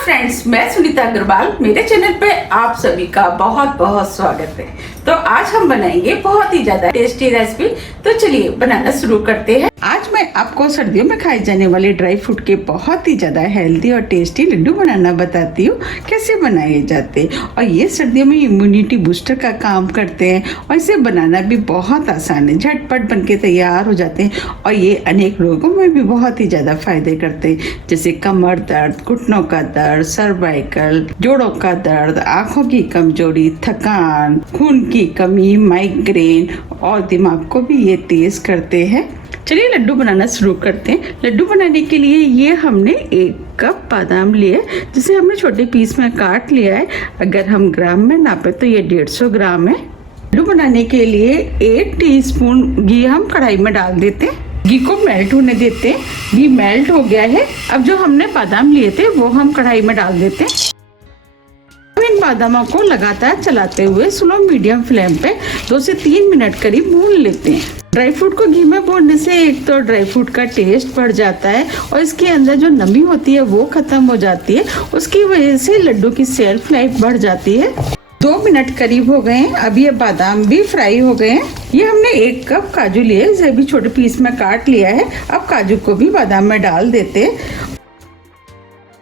Friends, मैं सुनीता अग्रवाल। मेरे channel पे आप सभी का बहुत बहुत स्वागत है। तो आज हम बनाएंगे बहुत ही ज्यादा टेस्टी रेसिपी। तो चलिए बनाना शुरू करते हैं। आज मैं आपको सर्दियों में खाए जाने वाले ड्राई फ्रूट के बहुत ही ज्यादा हेल्दी और टेस्टी लड्डू बनाना बताती हूँ, कैसे बनाए जाते हैं। और ये सर्दियों में इम्यूनिटी बूस्टर का काम करते हैं और इसे बनाना भी बहुत आसान है, झटपट बन के तैयार हो जाते हैं। और ये अनेक रोगों में भी बहुत ही ज्यादा फायदे करते हैं, जैसे कमर दर्द, घुटनों का दर्द, सर्वाइकल, जोड़ों का दर्द, आंखों की कमजोरी, थकान, खून की कमी, माइग्रेन और दिमाग को भी ये तेज करते हैं। चलिए लड्डू बनाना शुरू करते हैं। लड्डू बनाने के लिए ये हमने 1 कप बादाम लिए, जिसे हमने छोटे पीस में काट लिया है। अगर हम ग्राम में नापे तो ये 150 ग्राम है। लड्डू बनाने के लिए 1 टीस्पून घी हम कढ़ाई में डाल देते हैं। घी को मेल्ट होने देते हैं। घी मेल्ट हो गया है। अब जो हमने बादाम लिए थे वो हम कढ़ाई में डाल देते हैं। इन बादामों को लगातार चलाते हुए स्लो मीडियम फ्लेम पे 2 से 3 मिनट करीब भून लेते हैं। ड्राई फ्रूट को घी में भूनने से एक तो ड्राई फ्रूट का टेस्ट बढ़ जाता है और इसके अंदर जो नमी होती है वो खत्म हो जाती है। उसकी वजह से लड्डू की शेल्फ लाइफ बढ़ जाती है। 2 मिनट करीब हो गए हैं। अब ये बादाम भी फ्राई हो गए हैं। ये हमने 1 कप काजू लिए, इसे भी छोटे पीस में काट लिया है। अब काजू को भी बादाम में डाल देते हैं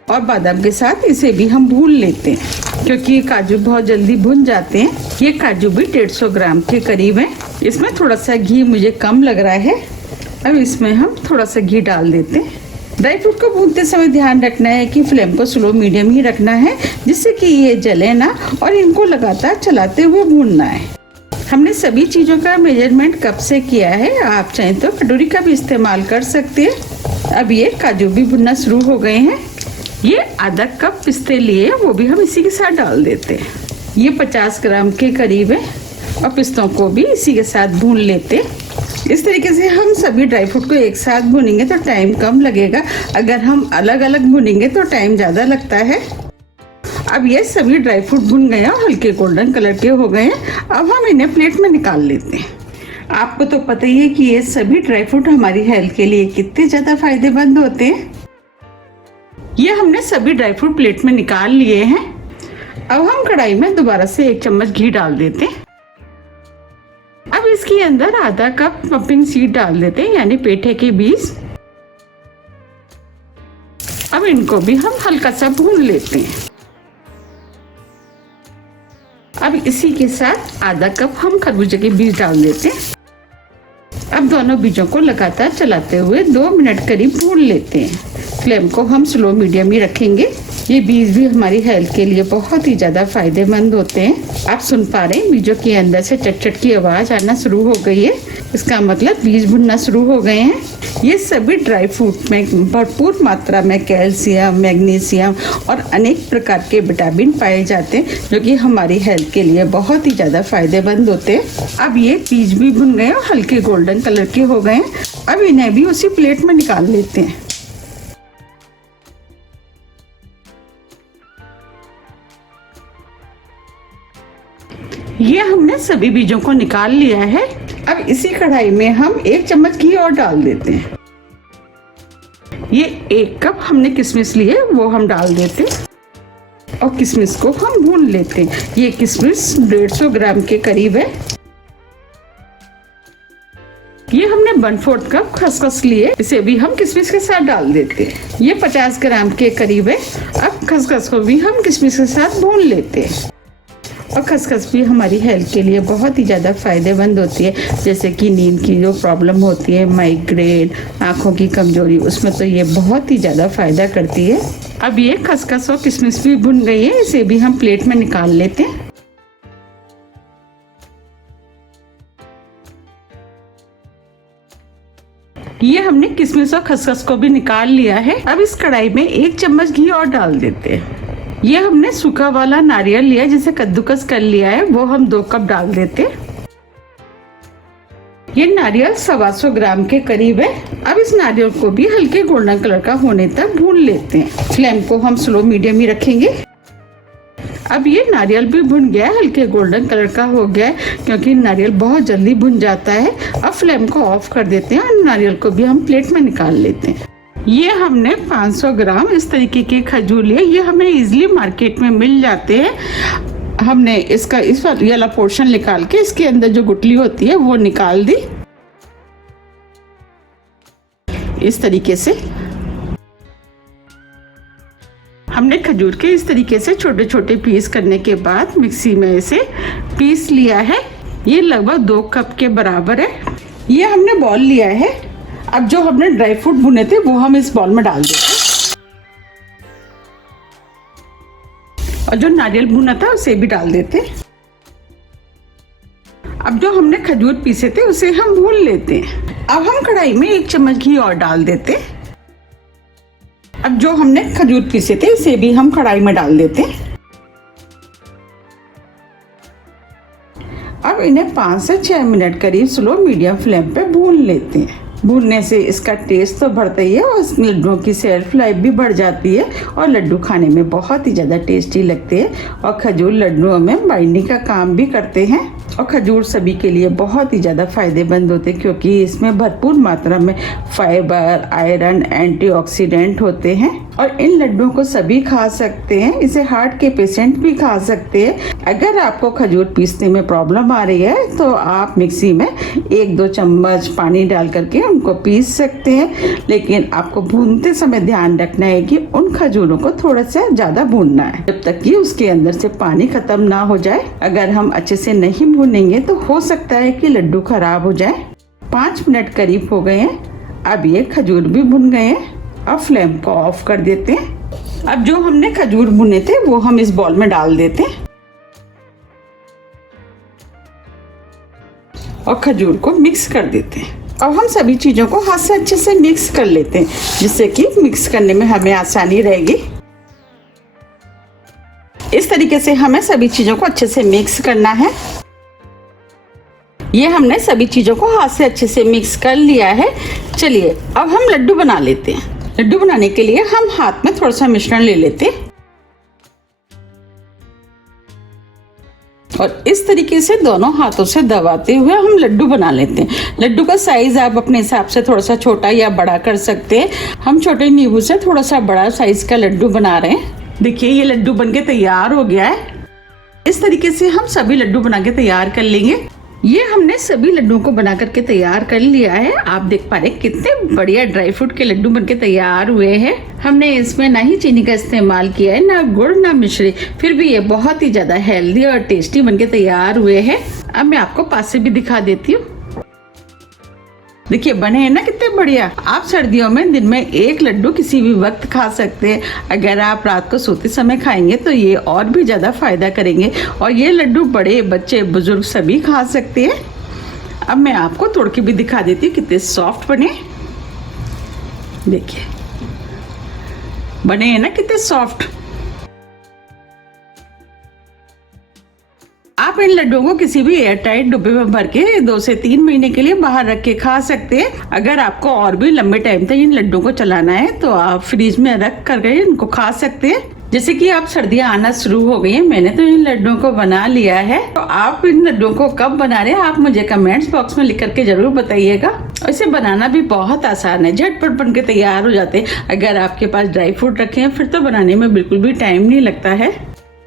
और बादाम के साथ इसे भी हम भून लेते हैं, क्योंकि ये काजू बहुत जल्दी भुन जाते हैं। ये काजू भी 150 ग्राम के करीब है। इसमें थोड़ा सा घी मुझे कम लग रहा है। अब इसमें हम थोड़ा सा घी डाल देते हैं। ड्राई फ्रूट को भूनते समय ध्यान रखना है कि फ्लेम को स्लो मीडियम ही रखना है, जिससे कि ये जले ना, और इनको लगातार चलाते हुए भूनना है। हमने सभी चीज़ों का मेजरमेंट कप से किया है। आप चाहें तो कटोरी का भी इस्तेमाल कर सकते हैं। अब ये काजू भी भुनना शुरू हो गए हैं। ये आधा कप पिस्ते लिए, वो भी हम इसी के साथ डाल देते हैं। ये 50 ग्राम के करीब है और पिस्तों को भी इसी के साथ भून लेते हैं। इस तरीके से हम सभी ड्राई फ्रूट को एक साथ भूनेंगे तो टाइम कम लगेगा। अगर हम अलग अलग भूनेंगे तो टाइम ज़्यादा लगता है। अब ये सभी ड्राई फ्रूट भुन गए और हल्के गोल्डन कलर के हो गए हैं। अब हम इन्हें प्लेट में निकाल लेते हैं। आपको तो पता ही है कि ये सभी ड्राई फ्रूट हमारी हेल्थ के लिए कितने ज़्यादा फायदेमंद होते हैं। ये हमने सभी ड्राई फ्रूट प्लेट में निकाल लिए हैं। अब हम कढ़ाई में दोबारा से 1 चम्मच घी डाल देते हैं। अब इसके अंदर आधा कप पम्पिंग सीड डाल देते हैं, यानी पेठे के बीज। अब इनको भी हम हल्का सा भून लेते हैं। अब इसी के साथ आधा कप हम खरबूजे के बीज डाल देते हैं। अब दोनों बीजों को लगातार चलाते हुए 2 मिनट करीब भून लेते हैं। फ्लेम को हम स्लो मीडियम ही रखेंगे। ये बीज भी हमारी हेल्थ के लिए बहुत ही ज़्यादा फायदेमंद होते हैं। आप सुन पा रहे हैं बीजों के अंदर से चट-चट की आवाज़ आना शुरू हो गई है। इसका मतलब बीज भुनना शुरू हो गए हैं। ये सभी ड्राई फ्रूट में भरपूर मात्रा में कैल्शियम, मैग्नीशियम और अनेक प्रकार के विटामिन पाए जाते हैं, जो कि हमारी हेल्थ के लिए बहुत ही ज़्यादा फायदेमंद होते हैं। अब ये बीज भी भुन गए और हल्के गोल्डन कलर के हो गए हैं। अब इन्हें भी उसी प्लेट में निकाल लेते हैं। ये हमने सभी बीजों को निकाल लिया है। अब इसी कढ़ाई में हम 1 चम्मच घी और डाल देते हैं। ये 1 कप हमने किशमिश लिए, वो हम डाल देते हैं और किशमिश को हम भून लेते हैं। ये किशमिश 150 ग्राम के करीब है। ये हमने 1/4 कप खसखस लिए, इसे भी हम किशमिश के साथ डाल देते हैं। ये 50 ग्राम के करीब है। अब खसखस को भी हम किशमिश के साथ भून लेते हैं। और खसखस भी हमारी हेल्थ के लिए बहुत ही ज़्यादा फायदेमंद होती है, जैसे कि नींद की जो प्रॉब्लम होती है, माइग्रेन, आँखों की कमजोरी, उसमें तो ये बहुत ही ज़्यादा फायदा करती है। अब ये खसखस और किशमिश भी भुन गई है, इसे भी हम प्लेट में निकाल लेते हैं। ये हमने किशमिश और खसखस को भी निकाल लिया है। अब इस कढ़ाई में 1 चम्मच घी और डाल देते हैं। ये हमने सूखा वाला नारियल लिया, जिसे कद्दूकस कर लिया है, वो हम 2 कप डाल देते हैं। ये नारियल 125 ग्राम के करीब है। अब इस नारियल को भी हल्के गोल्डन कलर का होने तक भून लेते हैं। फ्लेम को हम स्लो मीडियम ही रखेंगे। अब ये नारियल भी भुन गया है, हल्के गोल्डन कलर का हो गया है, क्योंकि नारियल बहुत जल्दी भुन जाता है। अब फ्लेम को ऑफ कर देते हैं और नारियल को भी हम प्लेट में निकाल लेते हैं। ये हमने 500 ग्राम इस तरीके के खजूर लिए। ये हमें इजीली मार्केट में मिल जाते हैं। हमने इसका इस वाला पोर्शन निकाल के इसके अंदर जो गुठली होती है वो निकाल दी इस तरीके से। हमने खजूर के इस तरीके से छोटे छोटे पीस करने के बाद मिक्सी में इसे पीस लिया है। ये लगभग 2 कप के बराबर है। ये हमने बॉल लिया है। अब जो हमने ड्राई फ्रूट भुने थे वो हम इस बॉल में डाल देते हैं और जो नारियल भुना था उसे भी डाल देते। अब जो हमने खजूर पीसे थे उसे हम भून लेते हैं। अब हम कढ़ाई में 1 चम्मच घी और डाल देते। अब जो हमने खजूर पीसे थे इसे भी हम कढ़ाई में डाल देते। अब इन्हें 5 से 6 मिनट करीब स्लो मीडियम फ्लेम पे भून लेते हैं। भूनने से इसका टेस्ट तो बढ़ता ही है और लड्डुओं की शेल्फ लाइफ भी बढ़ जाती है और लड्डू खाने में बहुत ही ज़्यादा टेस्टी लगते हैं। और खजूर लड्डुओं में बाइंडिंग का काम भी करते हैं और खजूर सभी के लिए बहुत ही ज़्यादा फायदेमंद होते हैं क्योंकि इसमें भरपूर मात्रा में फाइबर, आयरन, एंटीऑक्सीडेंट होते हैं और इन लड्डुओं को सभी खा सकते हैं। इसे हार्ट के पेशेंट भी खा सकते हैं। अगर आपको खजूर पीसने में प्रॉब्लम आ रही है तो आप मिक्सी में 1-2 चम्मच पानी डाल करके उनको पीस सकते हैं, लेकिन आपको भूनते समय ध्यान रखना है कि उन खजूरों को थोड़ा सा ज़्यादा भूनना है जब तक कि उसके अंदर से पानी खत्म ना हो जाए। अगर हम अच्छे से नहीं भूनेंगे तो हो सकता है कि लड्डू खराब हो जाए। 5 मिनट करीब हो गए हैं। अब ये खजूर भी भुन गए हैं। अब फ्लेम को ऑफ कर देते हैं। अब जो हमने खजूर भुने थे वो हम इस बॉल में डाल देते हैं और खजूर को मिक्स कर देते हैं। अब हम सभी चीज़ों को हाथ से अच्छे से मिक्स कर लेते हैं जिससे कि मिक्स करने में हमें आसानी रहेगी। इस तरीके से हमें सभी चीज़ों को अच्छे से मिक्स करना है। ये हमने सभी चीज़ों को हाथ से अच्छे से मिक्स कर लिया है। चलिए अब हम लड्डू बना लेते हैं। लड्डू बनाने के लिए हम हाथ में थोड़ा सा मिश्रण ले लेते हैं और इस तरीके से दोनों हाथों से दबाते हुए हम लड्डू बना लेते हैं। लड्डू का साइज आप अपने हिसाब से थोड़ा सा छोटा या बड़ा कर सकते हैं। हम छोटे नींबू से थोड़ा सा बड़ा साइज का लड्डू बना रहे हैं। देखिए ये लड्डू बनके तैयार हो गया है। इस तरीके से हम सभी लड्डू बना के तैयार कर लेंगे। ये हमने सभी लड्डुओं को बना करके तैयार कर लिया है। आप देख पा रहे हैं कितने बढ़िया ड्राई फ्रूट के लड्डू बनके तैयार हुए हैं। हमने इसमें ना ही चीनी का इस्तेमाल किया है, ना गुड़, ना मिश्री, फिर भी ये बहुत ही ज्यादा हेल्दी और टेस्टी बनके तैयार हुए हैं। अब मैं आपको पास से भी दिखा देती हूँ। देखिए बने हैं ना कितने बढ़िया। आप सर्दियों में दिन में 1 लड्डू किसी भी वक्त खा सकते हैं। अगर आप रात को सोते समय खाएंगे तो ये और भी ज़्यादा फायदा करेंगे और ये लड्डू बड़े, बच्चे, बुजुर्ग सभी खा सकते हैं। अब मैं आपको तोड़ के भी दिखा देती हूँ कितने सॉफ्ट बने। देखिए बने हैं ना कितने सॉफ्ट। आप इन लड्डुओं को किसी भी एयरटाइट डिब्बे में भर के 2 से 3 महीने के लिए बाहर रख के खा सकते हैं। अगर आपको और भी लंबे टाइम तक इन लड्डुओं को चलाना है तो आप फ्रिज में रख कर इनको खा सकते हैं। जैसे कि आप सर्दियां आना शुरू हो गई हैं, मैंने तो इन लड्डुओं को बना लिया है। तो आप इन लड्डुओं को कब बना रहे हैं आप मुझे कमेंट्स बॉक्स में लिख करके जरूर बताइएगा। इसे बनाना भी बहुत आसान है, झटपट बन के तैयार हो जाते हैं। अगर आपके पास ड्राई फ्रूट रखे हैं फिर तो बनाने में बिल्कुल भी टाइम नहीं लगता है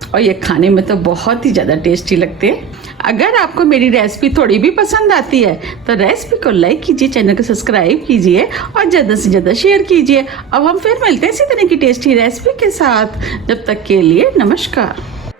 और ये खाने में तो बहुत ही ज़्यादा टेस्टी लगते हैं। अगर आपको मेरी रेसिपी थोड़ी भी पसंद आती है तो रेसिपी को लाइक कीजिए, चैनल को सब्सक्राइब कीजिए और ज़्यादा से ज़्यादा शेयर कीजिए। अब हम फिर मिलते हैं इसी तरह की टेस्टी रेसिपी के साथ। जब तक के लिए नमस्कार।